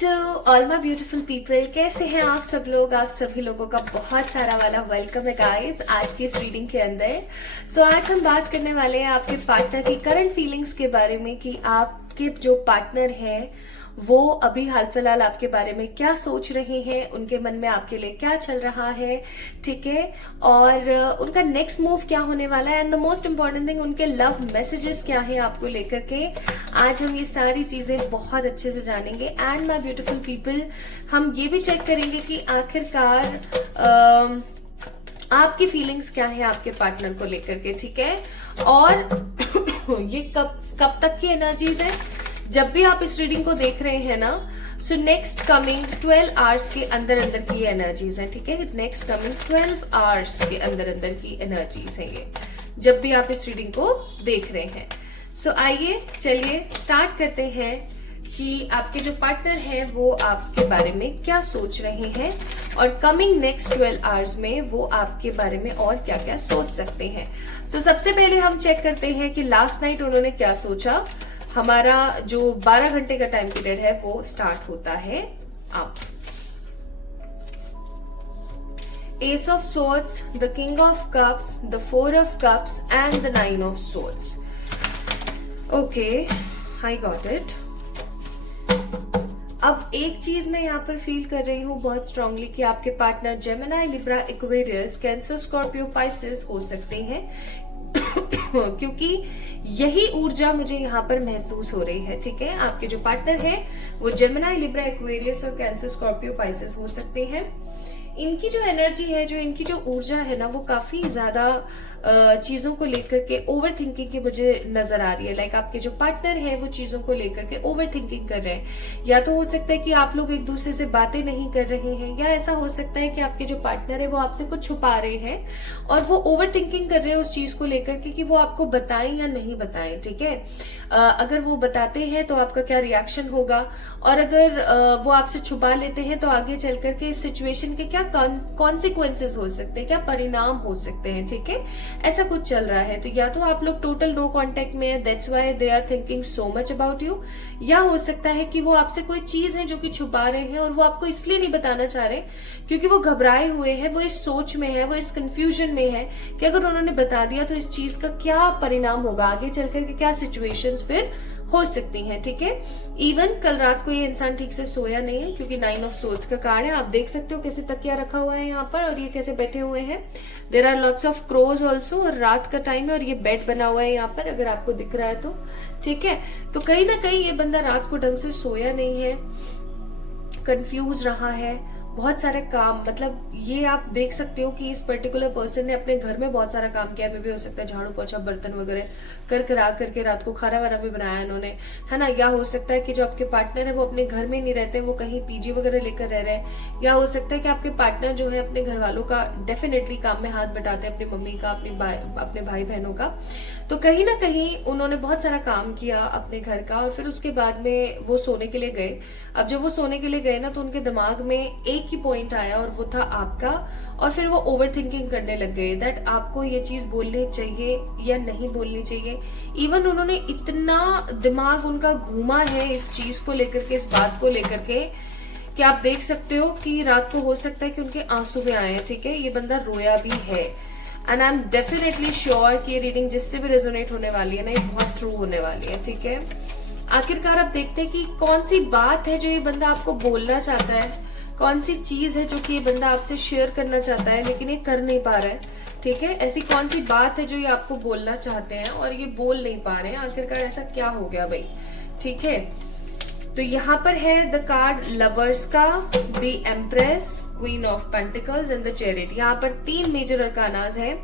To all my beautiful people, कैसे हैं आप सब लोग। आप सभी लोगों का बहुत सारा वाला वेलकम है गाइस आज की इस रीडिंग के अंदर। आज हम बात करने वाले हैं आपके पार्टनर की करंट फीलिंग्स के बारे में कि आपके जो पार्टनर हैं वो अभी हाल फिलहाल आपके बारे में क्या सोच रहे हैं, उनके मन में आपके लिए क्या चल रहा है, ठीक है, और उनका नेक्स्ट मूव क्या होने वाला है, and the most important thing उनके लव मैसेजेस क्या है आपको लेकर के। आज हम ये सारी चीजें बहुत अच्छे से जानेंगे एंड माय ब्यूटीफुल पीपल हम ये भी चेक करेंगे कि आखिरकार आपकी फीलिंग्स क्या है आपके पार्टनर को लेकर के, ठीक है, और ये कब तक की एनर्जीज है। जब भी आप इस रीडिंग को देख रहे हैं ना, सो नेक्स्ट कमिंग 12 आवर्स के अंदर अंदर की एनर्जीज है, ठीक है, नेक्स्ट कमिंग 12 आवर्स के अंदर अंदर की एनर्जीज है ये, जब भी आप इस रीडिंग को देख रहे हैं। आइए चलिए स्टार्ट करते हैं कि आपके जो पार्टनर हैं वो आपके बारे में क्या सोच रहे हैं और कमिंग नेक्स्ट 12 आवर्स में वो आपके बारे में और क्या क्या सोच सकते हैं। सबसे पहले हम चेक करते हैं कि लास्ट नाइट उन्होंने क्या सोचा। हमारा जो 12 घंटे का टाइम पीरियड है वो स्टार्ट होता है अब। S of swords, the king of cups, the 4 of cups and the 9 of swords. Okay, I got it. अब एक चीज मैं यहाँ पर फील कर रही हूँ बहुत स्ट्रांगली कि आपके partner Gemini, Libra, Aquarius, cancer, Scorpio, Pisces हो सकते हैं क्योंकि यही ऊर्जा मुझे यहाँ पर महसूस हो रही है, ठीक है। आपके जो पार्टनर है वो जेमिनी, लिब्रा, एक्वेरियस और कैंसर, स्कॉर्पियो, पाइसेस हो सकते हैं। इनकी जो एनर्जी है, जो इनकी जो ऊर्जा है ना, वो काफी ज्यादा चीजों को लेकर के ओवर थिंकिंग की मुझे नजर आ रही है। लाइक आपके जो पार्टनर है वो चीजों को लेकर के ओवर थिंकिंग कर रहे हैं। या तो हो सकता है कि आप लोग एक दूसरे से बातें नहीं कर रहे हैं, या ऐसा हो सकता है कि आपके जो पार्टनर है वो आपसे कुछ छुपा रहे हैं और वो ओवर थिंकिंग कर रहे हैं उस चीज को लेकर के कि वो आपको बताएं या नहीं बताएं, ठीक है। अगर वो बताते हैं तो आपका क्या रिएक्शन होगा, और अगर वो आपसे छुपा लेते हैं तो आगे चल करके इस सिचुएशन के क्या कॉन्सिक्वेंसेस हो सकते हैं, क्या परिणाम हो सकते हैं, ठीक है। ऐसा कुछ चल रहा है। तो या तो आप लोग टोटल नो कांटेक्ट में है, that's why they are thinking so much about you, या हो सकता है कि वो आपसे कोई चीज है जो कि छुपा रहे हैं और वो आपको इसलिए नहीं बताना चाह रहे क्योंकि वो घबराए हुए हैं, वो इस सोच में है, वो इस कंफ्यूजन में है कि अगर उन्होंने बता दिया तो इस चीज का क्या परिणाम होगा, आगे चल करके क्या सिचुएशंस फिर हो सकती हैं, ठीक है। इवन कल रात को ये इंसान ठीक से सोया नहीं है क्योंकि 9 ऑफ सोर्ड्स का कार्ड है। आप देख सकते हो कैसे तकिया रखा हुआ है यहाँ पर और ये कैसे बैठे हुए हैं। There are lots of crows also, और रात का टाइम है और ये बेड बना हुआ है यहाँ पर, अगर आपको दिख रहा है तो, ठीक है। तो कहीं ना कहीं ये बंदा रात को ढंग से सोया नहीं है, कंफ्यूज रहा है, बहुत सारे काम, मतलब ये आप देख सकते हो कि इस पर्टिकुलर पर्सन ने अपने घर में बहुत सारा काम किया। भी हो सकता है झाड़ू पोछा, बर्तन वगैरह कर करा करके रात को खाना वाना भी बनाया इन्होंने, है ना। या हो सकता है कि जो आपके पार्टनर है वो अपने घर में नहीं रहते, वो कहीं पीजी वगैरह लेकर रह रहे हैं। या हो सकता है कि आपके पार्टनर जो है अपने घर वालों का डेफिनेटली काम में हाथ बटाते हैं, अपनी मम्मी का, अपने भाई बहनों का। तो कहीं ना कहीं उन्होंने बहुत सारा काम किया अपने घर का और फिर उसके बाद में वो सोने के लिए गए। अब जब वो सोने के लिए गए ना तो उनके दिमाग में एक ही पॉइंट आया और वो था आपका, और फिर वो ओवर थिंकिंग करने लग गए दैट आपको ये चीज बोलनी चाहिए या नहीं बोलनी चाहिए। इवन उन्होंने इतना दिमाग उनका घूमा है इस चीज को लेकर के, इस बात को लेकर के, कि आप देख सकते हो कि रात को हो सकता है कि उनके आंसू भी आए हैं, ठीक है। ये बंदा रोया भी है and I am definitely sure कि ये रीडिंग जिससे भी रेजोनेट होने वाली है ना, ये बहुत ट्रू होने वाली है, ठीक है। आखिरकार आप देखते हैं कि कौन सी बात है जो ये बंदा आपको बोलना चाहता है, कौन सी चीज है जो कि ये बंदा आपसे शेयर करना चाहता है लेकिन ये कर नहीं पा रहा है, ठीक है। ऐसी कौन सी बात है जो ये आपको बोलना चाहते हैं और ये बोल नहीं पा रहे हैं, आखिरकार ऐसा क्या हो गया भाई, ठीक है। तो यहाँ पर है द कार्ड लवर्स का, the empress, queen of pentacles and the charity. यहाँ पर 3 मेजर अरकानाज है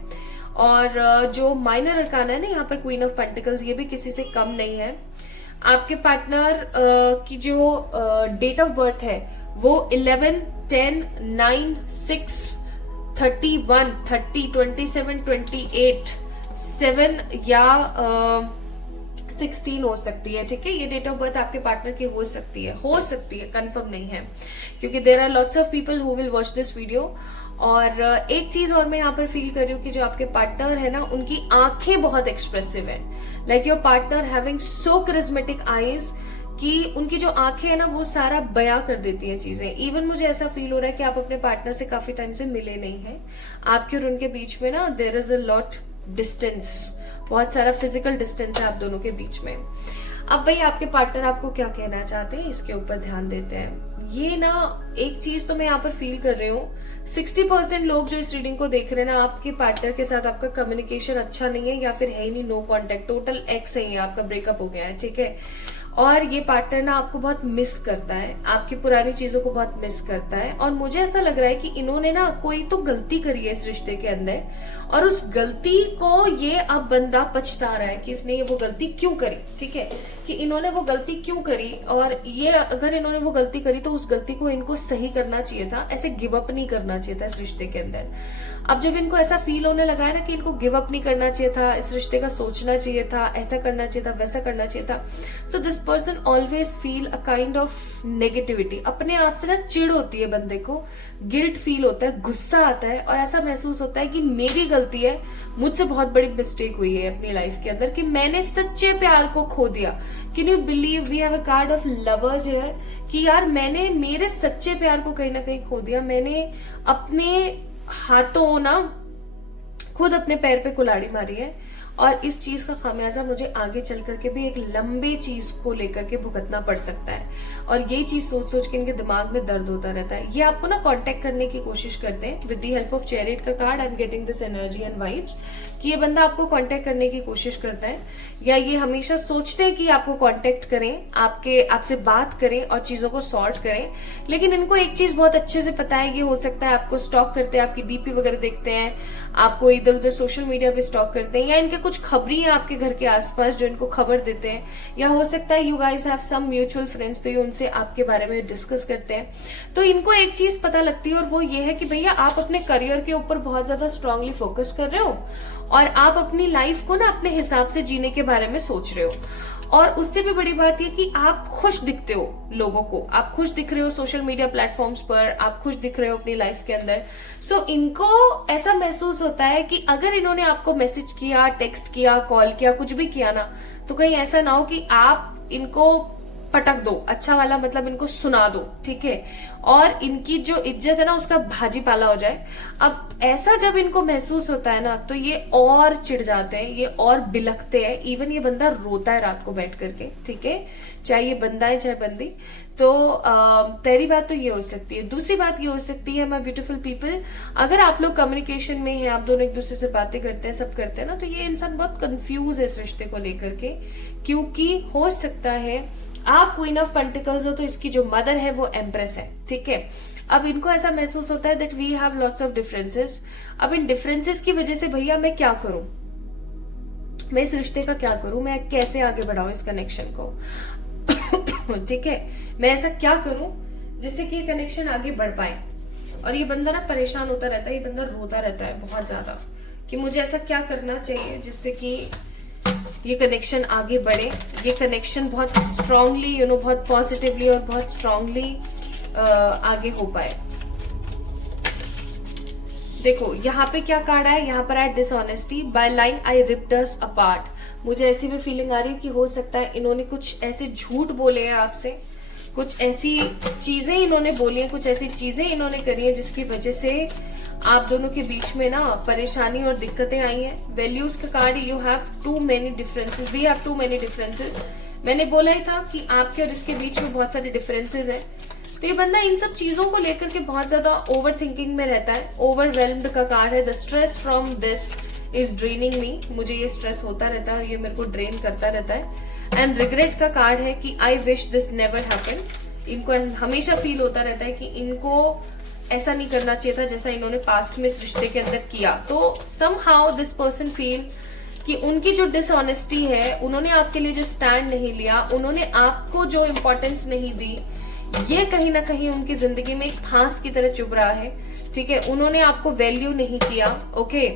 और जो माइनर अरकाना है ना यहाँ पर क्वीन ऑफ पेंटिकल्स, ये भी किसी से कम नहीं है। आपके पार्टनर की जो डेट ऑफ बर्थ है वो 11, 10, 9, 6, 31, 30, 27, 28, 7 या 16 हो सकती है, ठीक है। ये डेट ऑफ बर्थ आपके पार्टनर की हो सकती है, कंफर्म नहीं है क्योंकि there are lots of people who will watch this video. और एक चीज और मैं यहाँ पर फील कर रही हूँ कि जो आपके पार्टनर है ना, उनकी आंखें बहुत एक्सप्रेसिव है। Like your partner having so charismatic eyes कि उनकी जो आंखें है ना वो सारा बयां कर देती हैं चीजें। इवन मुझे ऐसा फील हो रहा है कि आप अपने पार्टनर से काफी टाइम से मिले नहीं हैं, आपके और उनके बीच में ना there is a lot distance, बहुत सारा फिजिकल डिस्टेंस है आप दोनों के बीच में। अब भाई आपके पार्टनर आपको क्या कहना चाहते हैं इसके ऊपर ध्यान देते हैं। ये ना एक चीज तो मैं यहाँ पर फील कर रही हूँ, 60% लोग जो इस रीडिंग को देख रहे हैं ना, आपके पार्टनर के साथ आपका कम्युनिकेशन अच्छा नहीं है या फिर है ही नहीं, नो कांटेक्ट, टोटल एक्स है, आपका ब्रेकअप हो गया है, ठीक है। और ये पार्टनर ना आपको बहुत मिस करता है, आपकी पुरानी चीजों को बहुत मिस करता है। और मुझे ऐसा लग रहा है कि इन्होंने ना कोई तो गलती करी है इस रिश्ते के अंदर, और उस गलती को ये अब बंदा पछता रहा है कि इसने ये वो गलती क्यों करी, ठीक है, कि इन्होंने वो गलती क्यों करी। और ये अगर इन्होंने वो गलती करी तो उस गलती को इनको सही करना चाहिए था, ऐसे गिव अप नहीं करना चाहिए था इस रिश्ते के अंदर। अब जब इनको ऐसा फील होने लगा है ना कि इनको गिव अप नहीं करना चाहिए था, इस रिश्ते का सोचना चाहिए था, ऐसा करना चाहिए था, वैसा करना चाहिए था, so this person always feel a kind of negativity. अपने आप से ना चिढ़ होती है बंदे को, गिल्ट फील होता है, गुस्सा आता है, और ऐसा महसूस होता है कि मेरी गलती है, मुझसे बहुत बड़ी मिस्टेक हुई है अपनी लाइफ के अंदर कि मैंने सच्चे प्यार को खो दिया। Can you believe we have a card of lovers here, कि यार मैंने मेरे सच्चे प्यार को कहीं ना कहीं खो दिया, मैंने अपने हाथों ना खुद अपने पैर पे कुल्हाड़ी मारी है, और इस चीज का खामियाजा मुझे आगे चल करके भी एक लंबे चीज को लेकर के भुगतना पड़ सकता है। और ये चीज सोच सोच के इनके दिमाग में दर्द होता रहता है। ये आपको ना कांटेक्ट करने की कोशिश करते हैं with the help of chariot का card. I am getting this energy and vibes कि ये बंदा आपको कांटेक्ट करने की कोशिश करता है, या ये हमेशा सोचते हैं कि आपको कांटेक्ट करें, आपसे बात करें और चीजों को सॉर्ट करें। लेकिन इनको एक चीज बहुत अच्छे से पता है, ये हो सकता है आपको स्टॉक करते हैं, आपकी डीपी वगैरह देखते हैं, आपको इधर उधर सोशल मीडिया पे स्टॉक करते हैं, या इनके कुछ खबरी है आपके घर के आसपास जो इनको खबर देते हैं, या हो सकता है you guys have some mutual friends, तो ये उनसे आपके बारे में डिस्कस करते हैं। तो इनको एक चीज पता लगती है, और वो ये है कि भैया आप अपने करियर के ऊपर बहुत ज्यादा स्ट्रांगली फोकस कर रहे हो, और आप अपनी लाइफ को ना अपने हिसाब से जीने के बारे में सोच रहे हो। और उससे भी बड़ी बात यह कि आप खुश दिखते हो लोगों को, आप खुश दिख रहे हो सोशल मीडिया प्लेटफॉर्म्स पर, आप खुश दिख रहे हो अपनी लाइफ के अंदर। सो इनको ऐसा महसूस होता है कि अगर इन्होंने आपको मैसेज किया, टेक्स्ट किया, कॉल किया, कुछ भी किया ना, तो कहीं ऐसा ना हो कि आप इनको पटक दो, अच्छा वाला मतलब इनको सुना दो, ठीक है, और इनकी जो इज्जत है ना उसका भाजी पाला हो जाए। अब ऐसा जब इनको महसूस होता है ना तो ये और चिढ़ जाते हैं, ये और बिलखते हैं, इवन ये बंदा रोता है रात को बैठ करके, ठीक है, चाहे ये बंदा है चाहे बंदी। तो पहली बात तो ये हो सकती है। दूसरी बात ये हो सकती है माय ब्यूटीफुल पीपल, अगर आप लोग कम्युनिकेशन में हैं, आप दोनों एक दूसरे से बातें करते हैं, सब करते हैं ना, तो ये इंसान बहुत कंफ्यूज है इस रिश्ते को लेकर के, क्योंकि हो सकता है आप क्वीन ऑफ पेंटिकल्स हो तो इसकी जो मदर है वो एम्प्रेस है, ठीक है। अब इनको ऐसा महसूस होता है that we have lots of differences. अब इन डिफरेंसेस की वजह से भैया मैं क्या करूं, मैं इस रिश्ते का क्या करूं, मैं कैसे आगे बढ़ाऊं इस कनेक्शन को, ठीक है, मैं ऐसा क्या करूं जिससे कि ये कनेक्शन आगे बढ़ पाए। और ये बंदा ना परेशान होता रहता है, ये बंदा रोता रहता है बहुत ज्यादा कि मुझे ऐसा क्या करना चाहिए जिससे कि ये कनेक्शन आगे बढ़े, ये कनेक्शन बहुत स्ट्रांगली बहुत पॉजिटिवली और बहुत स्ट्रांगली आगे हो पाए। देखो यहाँ पे क्या कार्ड है, यहाँ पर है dishonesty, by line I ripped us apart. मुझे ऐसी भी फीलिंग आ रही है कि हो सकता है इन्होंने कुछ ऐसे झूठ बोले हैं आपसे, कुछ ऐसी चीजें इन्होंने बोली हैं, कुछ ऐसी चीजें इन्होंने करी हैं जिसकी वजह से आप दोनों के बीच में ना परेशानी और दिक्कतें आई हैं। वैल्यूज का card, you have too many differences, we have too many differences. मैंने बोला ही था कि आपके और इसके बीच में बहुत सारे डिफरेंसेस हैं। तो ये बंदा इन सब चीजों को लेकर के बहुत ज्यादा ओवर थिंकिंग में रहता है। ओवरवेल्म्ड का कार्ड है, the stress from this is draining me, मुझे ये स्ट्रेस होता रहता है और ये मेरे को ड्रेन करता रहता है। एंड रिग्रेट का कार्ड है कि I wish this never happen, इनको हमेशा फील होता रहता है कि इनको ऐसा नहीं करना चाहिए था जैसा इन्होंने पास्ट में इस रिश्ते के अंदर किया। तो समहाउ दिस पर्सन फील कि उनकी जो डिसऑनेस्टी है, उन्होंने आपके लिए जो स्टैंड नहीं लिया, उन्होंने आपको जो इम्पोर्टेंस नहीं दी, ये कहीं ना कहीं उनकी जिंदगी में एक फांस की तरह चुभ रहा है, ठीक है। उन्होंने आपको वैल्यू नहीं किया, ओके,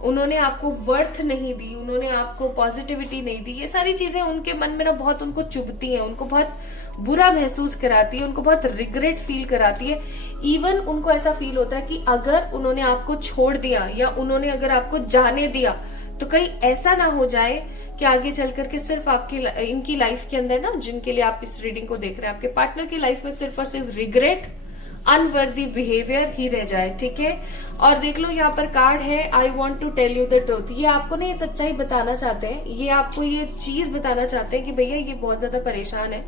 उन्होंने आपको वर्थ नहीं दी, उन्होंने आपको पॉजिटिविटी नहीं दी। ये सारी चीजें उनके मन में ना बहुत उनको चुभती हैं, उनको बहुत बुरा महसूस कराती है, उनको बहुत रिग्रेट फील कराती है। इवन उनको ऐसा फील होता है कि अगर उन्होंने आपको छोड़ दिया या उन्होंने अगर आपको जाने दिया तो कहीं ऐसा ना हो जाए कि आगे चल करके सिर्फ आपकी इनकी लाइफ के अंदर ना, जिनके लिए आप इस रीडिंग को देख रहे हैं, आपके पार्टनर की लाइफ में सिर्फ और सिर्फ रिग्रेट, अनवर्दी बिहेवियर ही रह जाए, ठीक है। और देख लो यहाँ पर कार्ड है, I want to tell you the truth. ये आपको ना ये सच्चाई बताना चाहते हैं, ये आपको ये चीज बताना चाहते हैं कि भैया ये बहुत ज्यादा परेशान है।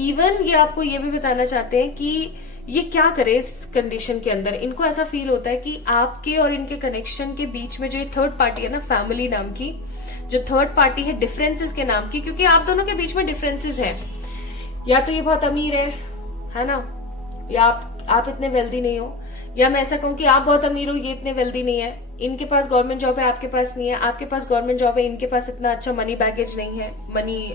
इवन ये आपको ये भी बताना चाहते हैं कि ये क्या करे इस कंडीशन के अंदर। इनको ऐसा फील होता है कि आपके और इनके कनेक्शन के बीच में जो थर्ड पार्टी है ना, फैमिली नाम की जो थर्ड पार्टी है, डिफरेंसेस के नाम की, क्योंकि आप दोनों के बीच में डिफरेंसेस है। या तो ये बहुत अमीर है ना, या आप इतने वेल्दी नहीं हो, या मैं ऐसा कहूं कि आप बहुत अमीर हो, ये इतने वेल्दी नहीं है। इनके पास गवर्नमेंट जॉब है, आपके पास नहीं है। आपके पास गवर्नमेंट जॉब है, इनके पास इतना अच्छा मनी बैगेज नहीं है, मनी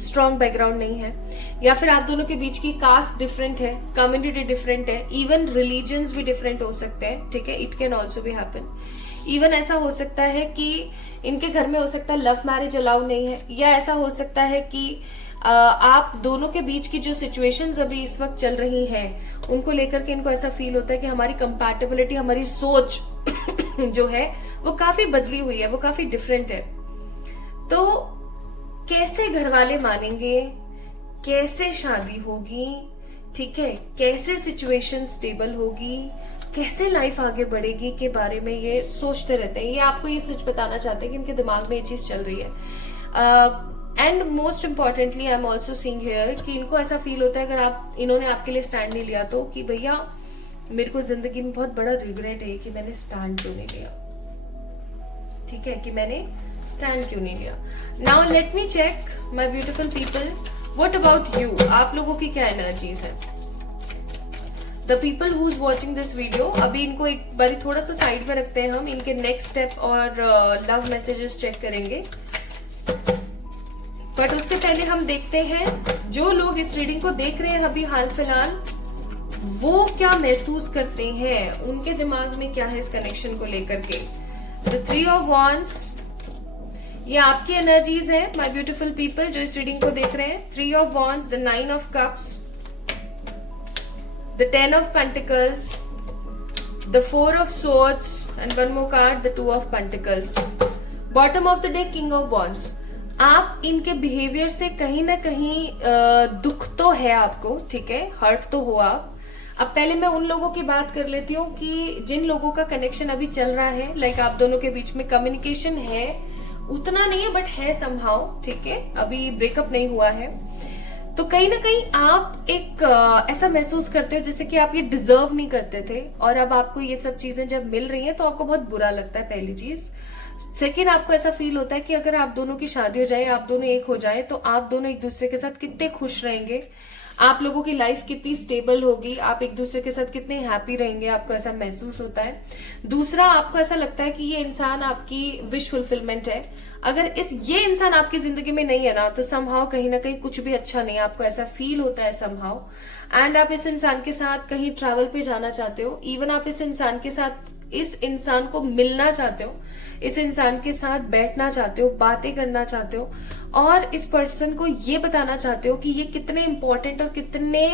स्ट्रॉन्ग बैकग्राउंड नहीं है। या फिर आप दोनों के बीच की कास्ट डिफरेंट है, कम्युनिटी डिफरेंट है, इवन रिलीजन्स भी डिफरेंट हो सकते हैं, ठीक है। इट कैन ऑल्सो भी हैपन। इवन ऐसा हो सकता है कि इनके घर में हो सकता है लव मैरिज अलाउ नहीं है, या ऐसा हो सकता है कि आप दोनों के बीच की जो सिचुएशंस अभी इस वक्त चल रही हैं उनको लेकर के इनको ऐसा फील होता है कि हमारी कंपैटिबिलिटी, हमारी सोच जो है वो काफी बदली हुई है, वो काफी डिफरेंट है। तो कैसे घर वाले मानेंगे, कैसे शादी होगी, ठीक है, कैसे सिचुएशन स्टेबल होगी, कैसे लाइफ आगे बढ़ेगी के बारे में ये सोचते रहते हैं। ये आपको ये सच बताना चाहते हैं कि इनके दिमाग में ये चीज चल रही है। And most importantly I am also seeing here कि इनको ऐसा फील होता है अगर इन्होंने आपके लिए स्टैंड नहीं लिया तो, कि भैया मेरे को जिंदगी में बहुत बड़ा रिग्रेट है कि मैंने स्टैंड क्यों नहीं लिया, ठीक है, कि मैंने स्टैंड क्यों नहीं लिया। Now let me check my beautiful people, what about you, आप लोगों की क्या एनर्जीज है। The people who is watching this video, अभी इनको एक बारी थोड़ा सा साइड में रखते हैं, हम इनके नेक्स्ट स्टेप और लव मैसेजेस चेक करेंगे। बट उससे पहले हम देखते हैं जो लोग इस रीडिंग को देख रहे हैं अभी हाल फिलहाल, वो क्या महसूस करते हैं, उनके दिमाग में क्या है इस कनेक्शन को लेकर के। द 3 ऑफ वॉन्ड्स, ये आपकी एनर्जीज है माय ब्यूटीफुल पीपल जो इस रीडिंग को देख रहे हैं। 3 of wands, the 9 of cups, the 10 of pentacles, the 4 of swords and one more card, the 2 of pentacles. Bottom of the day, king of wands. आप इनके बिहेवियर से कहीं ना कहीं दुख तो है आपको, ठीक है, हर्ट तो हो आप। अब पहले मैं उन लोगों की बात कर लेती हूँ कि जिन लोगों का कनेक्शन अभी चल रहा है, लाइक आप दोनों के बीच में कम्युनिकेशन है, उतना नहीं है बट है समहाउ, ठीक है, अभी ब्रेकअप नहीं हुआ है। तो कहीं ना कहीं आप एक ऐसा महसूस करते हो जैसे कि आप ये डिजर्व नहीं करते थे, और अब आपको ये सब चीजें जब मिल रही हैं तो आपको बहुत बुरा लगता है, पहली चीज। सेकेंड, आपको ऐसा फील होता है कि अगर आप दोनों की शादी हो जाए, आप दोनों एक हो जाए, तो आप दोनों एक दूसरे के साथ कितने खुश रहेंगे, आप लोगों की लाइफ कितनी स्टेबल होगी, आप एक दूसरे के साथ कितने हैप्पी रहेंगे, आपको ऐसा महसूस होता है। दूसरा, आपको ऐसा लगता है कि ये इंसान आपकी विश फुलफिलमेंट है। अगर ये इंसान आपकी जिंदगी में नहीं है ना, तो समहाउ कहीं ना कहीं कुछ भी अच्छा नहीं है, आपको ऐसा फील होता है समहाउ। एंड आप इस इंसान के साथ कहीं ट्रैवल पे जाना चाहते हो, इवन आप इस इंसान के साथ, इस इंसान को मिलना चाहते हो, इस इंसान के साथ बैठना चाहते हो, बातें करना चाहते हो, और इस पर्सन को ये बताना चाहते हो कि ये कितने इंपॉर्टेंट और कितने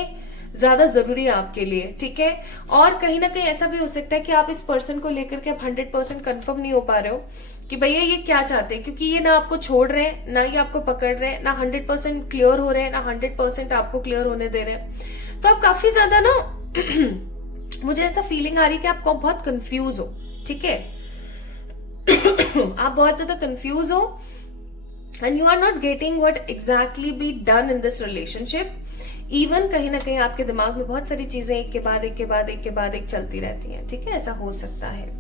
ज्यादा जरूरी है आपके लिए, ठीक है। और कहीं ना कहीं ऐसा भी हो सकता है कि आप इस पर्सन को लेकर के आप 100% कंफर्म नहीं हो पा रहे हो कि भैया ये क्या चाहते हैं, क्योंकि ये ना आपको छोड़ रहे हैं, ना ये आपको पकड़ रहे हैं, ना 100% क्लियर हो रहे हैं, ना 100% आपको क्लियर होने दे रहे हैं। तो आप काफी ज्यादा ना मुझे ऐसा फीलिंग आ रही है कि आप बहुत कंफ्यूज हो, ठीक है, आप बहुत ज्यादा कंफ्यूज हो, and you are not getting what exactly be done in this relationship. Even कहीं ना कहीं आपके दिमाग में बहुत सारी चीजें एक के बाद एक के बाद एक के बाद एक चलती रहती हैं, ठीक है, ऐसा हो सकता है।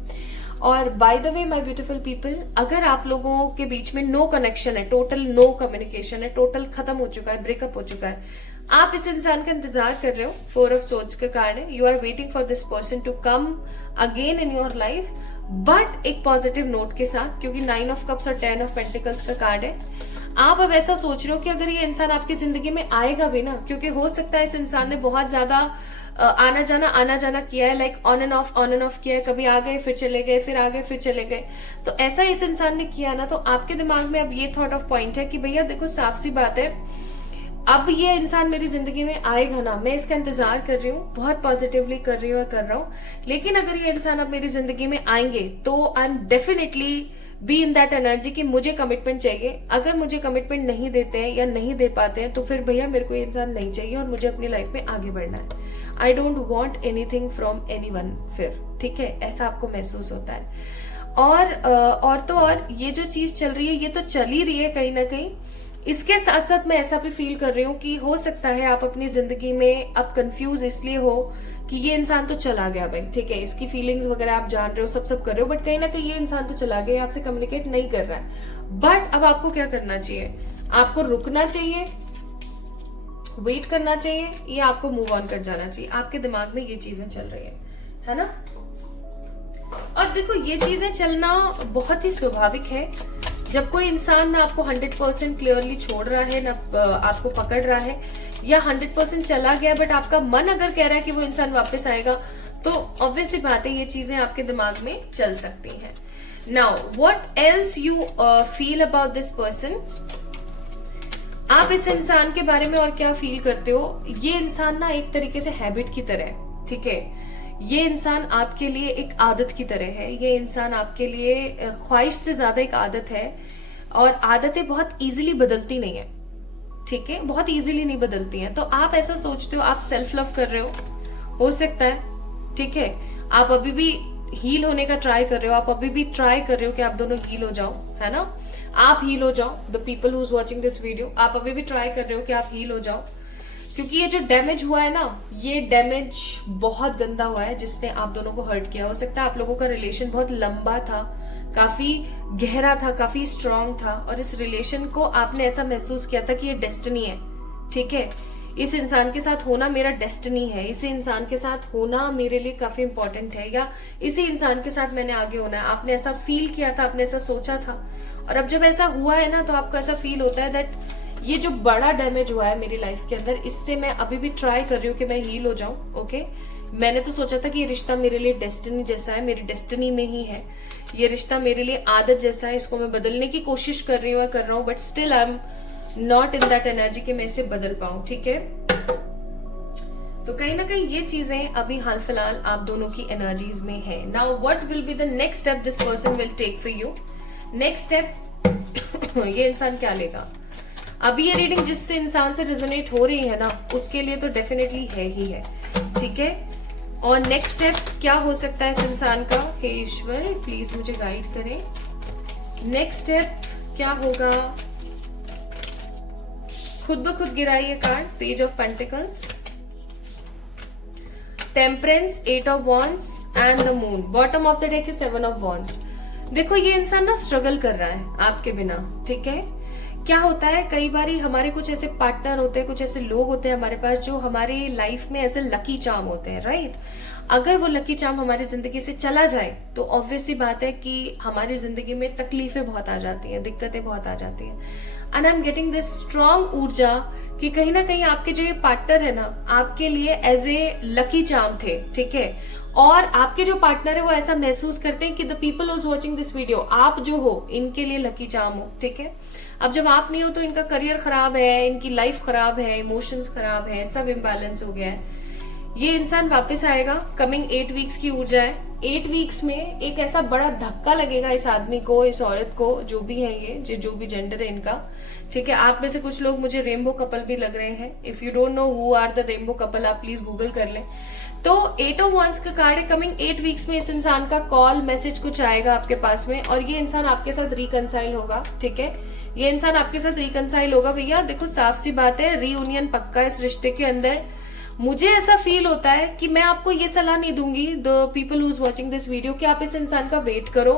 और by the way my beautiful people, अगर आप लोगों के बीच में नो कनेक्शन है, टोटल नो कम्युनिकेशन है, टोटल खत्म हो चुका है, ब्रेकअप हो चुका है, आप इस इंसान का इंतजार कर रहे हो, 4 ऑफ सोर्ड्स के कार्ड है, you are waiting for this person to come again in your life, but एक पॉजिटिव नोट के साथ, क्योंकि 9 ऑफ कप्स और 10 ऑफ पेंटिकल्स का कार्ड है। आप अब ऐसा सोच रहे हो कि अगर ये इंसान आपकी जिंदगी में आएगा भी ना, क्योंकि हो सकता है इस इंसान ने बहुत ज्यादा आना जाना किया है, लाइक ऑन एंड ऑफ किया है, कभी आ गए फिर चले गए, फिर आ गए फिर चले गए, तो ऐसा इस इंसान ने किया ना, तो आपके दिमाग में अब ये थॉट ऑफ पॉइंट है कि भैया देखो साफ सी बात है, अब ये इंसान मेरी जिंदगी में आएगा ना, मैं इसका इंतजार कर रही हूँ, बहुत पॉजिटिवली कर रहा हूँ, लेकिन अगर ये इंसान अब मेरी जिंदगी में आएंगे तो I am definitely be in that energy कि मुझे कमिटमेंट चाहिए। अगर मुझे कमिटमेंट नहीं देते हैं या नहीं दे पाते हैं तो फिर भैया मेरे को ये इंसान नहीं चाहिए और मुझे अपनी लाइफ में आगे बढ़ना है। I don't want anything from anyone. फिर ठीक है, ऐसा आपको महसूस होता है। और तो और ये जो चीज चल रही है ये तो चल ही रही है कहीं ना कहीं। इसके साथ साथ मैं ऐसा भी फील कर रही हूँ कि हो सकता है आप अपनी जिंदगी में अब कंफ्यूज इसलिए हो कि ये इंसान तो चला गया भाई, ठीक है, इसकी फीलिंग्स वगैरह आप जान रहे हो, सब कर रहे हो, बट कहीं ना कहीं ये इंसान तो चला गया, आपसे कम्युनिकेट नहीं कर रहा है। बट अब आपको क्या करना चाहिए? आपको रुकना चाहिए, वेट करना चाहिए, या आपको मूव ऑन कर जाना चाहिए? आपके दिमाग में ये चीजें चल रही है ना। और देखो ये चीजें चलना बहुत ही स्वाभाविक है। जब कोई इंसान ना आपको 100% क्लियरली छोड़ रहा है, ना आपको पकड़ रहा है, या 100% चला गया बट आपका मन अगर कह रहा है कि वो इंसान वापस आएगा, तो ऑब्वियस सी बात है ये चीजें आपके दिमाग में चल सकती हैं। Now what else you feel about this person? आप इस इंसान के बारे में और क्या फील करते हो? ये इंसान ना एक तरीके से हैबिट की तरह है, ठीक है। ये इंसान आपके लिए एक आदत की तरह है। ये इंसान आपके लिए ख्वाहिश से ज्यादा एक आदत है, और आदतें बहुत इजीली बदलती नहीं है, ठीक है, बहुत इजीली नहीं बदलती हैं। तो आप ऐसा सोचते हो आप सेल्फ लव कर रहे हो सकता है, ठीक है, आप अभी भी हील होने का ट्राई कर रहे हो, आप अभी भी ट्राई कर रहे हो कि आप दोनों हील हो जाओ, है ना, आप हील हो जाओ। The people who is watching this video, आप अभी भी ट्राई कर रहे हो कि आप हील हो जाओ, क्योंकि ये जो डैमेज हुआ है ना, ये डैमेज बहुत गंदा हुआ है जिसने आप दोनों को हर्ट किया। हो सकता है आप लोगों का रिलेशन बहुत लंबा था, काफी गहरा था, काफी स्ट्रांग था, और इस रिलेशन को आपने ऐसा महसूस किया था कि ये डेस्टिनी है, ठीक है, इस इंसान के साथ होना मेरा डेस्टिनी है, इसी इंसान के साथ होना मेरे लिए काफी इंपॉर्टेंट है, या इसी इंसान के साथ मैंने आगे होना है। आपने ऐसा फील किया था, आपने ऐसा सोचा था, और अब जब ऐसा हुआ है ना तो आपको ऐसा फील होता है दैट ये जो बड़ा डैमेज हुआ है मेरी लाइफ के अंदर, इससे मैं अभी भी ट्राई कर रही हूँ कि मैं हील हो जाऊं। ओके, मैंने तो सोचा था कि ये रिश्ता मेरे लिए डेस्टिनी जैसा है, मेरी डेस्टिनी में ही है, ये रिश्ता मेरे लिए आदत जैसा है, इसको मैं बदलने की कोशिश कर रही हूँ, कर रहा हूँ, but still I am not in that energy कि मैं इसे बदल पाऊं, ठीक है। तो कहीं ना कहीं ये चीजें अभी हाल फिलहाल आप दोनों की एनर्जीज में है। Now what will be the next step this person will take for you? Next step ये इंसान क्या लेगा? अभी ये रीडिंग जिससे इंसान से रेजोनेट हो रही है ना, उसके लिए तो डेफिनेटली है ही है, ठीक है। और नेक्स्ट स्टेप क्या हो सकता है इस इंसान का? हे ईश्वर प्लीज मुझे गाइड करें। नेक्स्ट स्टेप क्या होगा? खुद ब खुद गिराइए card, page of pentacles, temperance, 8 of wands and the moon. Bottom of the deck है 7 ऑफ वॉन्ड्स। देखो ये इंसान ना स्ट्रगल कर रहा है आपके बिना, ठीक है। क्या होता है, कई बार हमारे कुछ ऐसे पार्टनर होते हैं, कुछ ऐसे लोग होते हैं हमारे पास जो हमारी लाइफ में ऐसे लकी चार्म होते हैं, राइट। अगर वो लकी चार्म हमारी जिंदगी से चला जाए तो ऑब्वियस सी बात है कि हमारी जिंदगी में तकलीफें बहुत आ जाती हैं, दिक्कतें बहुत आ जाती हैं। And I am getting this strong ऊर्जा कि कहीं ना कहीं आपके जो ये पार्टनर है ना, आपके लिए एज ए लकी चार्म थे, ठीक है। और आपके जो पार्टनर है वो ऐसा महसूस करते हैं कि the people who is watching this video, आप जो हो इनके लिए लकी चार्म हो, ठीक है। अब जब आप नहीं हो तो इनका करियर खराब है, इनकी लाइफ खराब है, इमोशंस खराब है, सब इम्बैलेंस हो गया है। ये इंसान वापस आएगा, कमिंग 8 वीक्स की ऊर्जा है। 8 वीक्स में एक ऐसा बड़ा धक्का लगेगा इस आदमी को, इस औरत को, जो भी है ये, जो भी जेंडर है इनका, ठीक है। आप में से कुछ लोग मुझे रेनबो कपल भी लग रहे हैं। If you don't know who are the rainbow couple, आप प्लीज गूगल कर लें। तो 8 ऑफ वॉन्ड्स का कार्ड है। कमिंग 8 वीक्स में इस इंसान का कॉल मैसेज कुछ आएगा आपके पास में, और ये इंसान आपके साथ रिकंसाइल होगा, ठीक है। ये इंसान आपके साथ रिकंसाइल होगा। भैया देखो साफ सी बात है, रीयूनियन पक्का इस रिश्ते के अंदर। मुझे ऐसा फील होता है कि मैं आपको ये सलाह नहीं दूंगी, the people who is watching this video, कि आप इस इंसान का वेट करो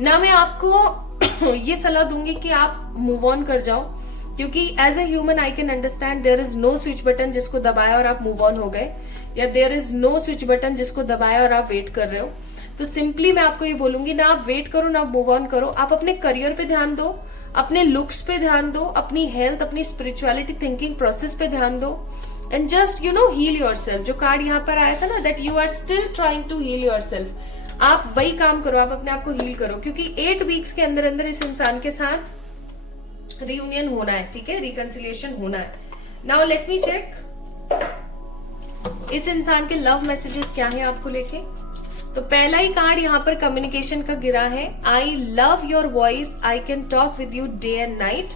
ना। मैं आपको ये सलाह दूंगी कि आप मूव ऑन कर जाओ, क्योंकि as a human I can understand there is no switch button जिसको दबाया और आप मूव ऑन हो गए, या there is no switch button जिसको दबाया और आप वेट कर रहे हो। तो सिंपली मैं आपको ये बोलूंगी, ना आप वेट करो ना आप मूव ऑन करो। आप अपने करियर पे ध्यान दो, अपने लुक्स पे ध्यान दो, अपनी हेल्थ, अपनी स्पिरिचुअलिटी थिंकिंग प्रोसेस पे ध्यान दो, एंड जस्ट हील योरसेल्फ। जो कार्ड यहाँ पर आया था ना, that you are still trying to heal yourself, आप वही काम करो, आप अपने आप को हील करो, क्योंकि 8 वीक्स के अंदर अंदर इस इंसान के साथ रियूनियन होना है, ठीक है, रिकंसिलिएशन होना है। नाउ लेट मी चेक इस इंसान के लव मैसेजेस क्या है आपको लेके। तो पहला ही कार्ड यहाँ पर कम्युनिकेशन का गिरा है। I love your voice, I can talk with you day and night.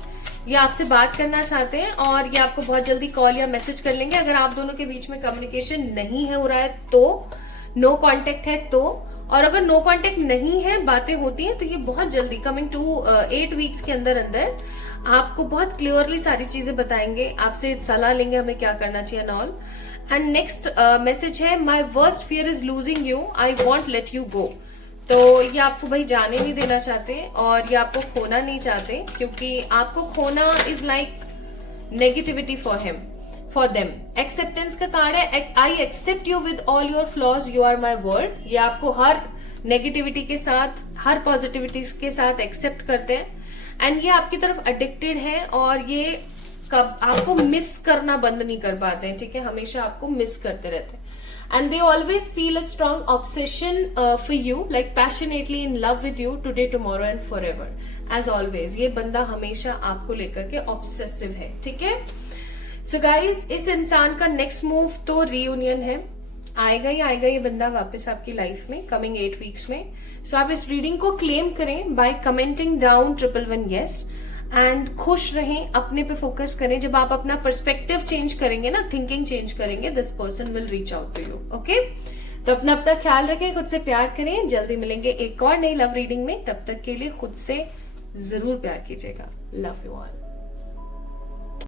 ये आपसे बात करना चाहते हैं और ये आपको बहुत जल्दी कॉल या मैसेज कर लेंगे। अगर आप दोनों के बीच में कम्युनिकेशन नहीं है हो रहा है तो, नो कांटेक्ट है तो, और अगर नो कांटेक्ट नहीं है, बातें होती हैं, तो ये बहुत जल्दी कमिंग टू 8 वीक्स के अंदर अंदर आपको बहुत क्लियरली सारी चीजें बताएंगे, आपसे सलाह लेंगे हमें क्या करना चाहिए and all. And next message है my worst fear is losing you, I won't let you go. तो ये आपको भाई जाने नहीं देना चाहते और ये आपको खोना नहीं चाहते, क्योंकि आपको खोना is like negativity for him, for them. Acceptance का कार्ड है, I accept you with all your flaws, you are my world. ये आपको हर नेगेटिविटी के साथ, हर पॉजिटिविटी के साथ एक्सेप्ट करते हैं एंड ये आपकी तरफ एडिक्टेड है और ये कब आपको मिस करना बंद नहीं कर पाते हैं, ठीक है, हमेशा आपको मिस करते रहते हैं। And they always feel a strong obsession for you, like passionately in love with you today, tomorrow and forever. As always, ये बंदा हमेशा आपको लेकर के ऑब्सेसिव है, ठीक है। So guys, इस इंसान का नेक्स्ट मूव तो रीयूनियन है, आएगा ही आएगा ये बंदा वापस आपकी लाइफ में कमिंग 8 वीक्स में। सो आप इस रीडिंग को क्लेम करें by commenting down 1111 yes and खुश रहें, अपने पे फोकस करें। जब आप अपना पर्सपेक्टिव चेंज करेंगे ना, थिंकिंग चेंज करेंगे, this person will reach out to you, okay. तो अपना ख्याल रखें, खुद से प्यार करें। जल्दी मिलेंगे एक और नई लव रीडिंग में, तब तक के लिए खुद से जरूर प्यार कीजिएगा। Love you all.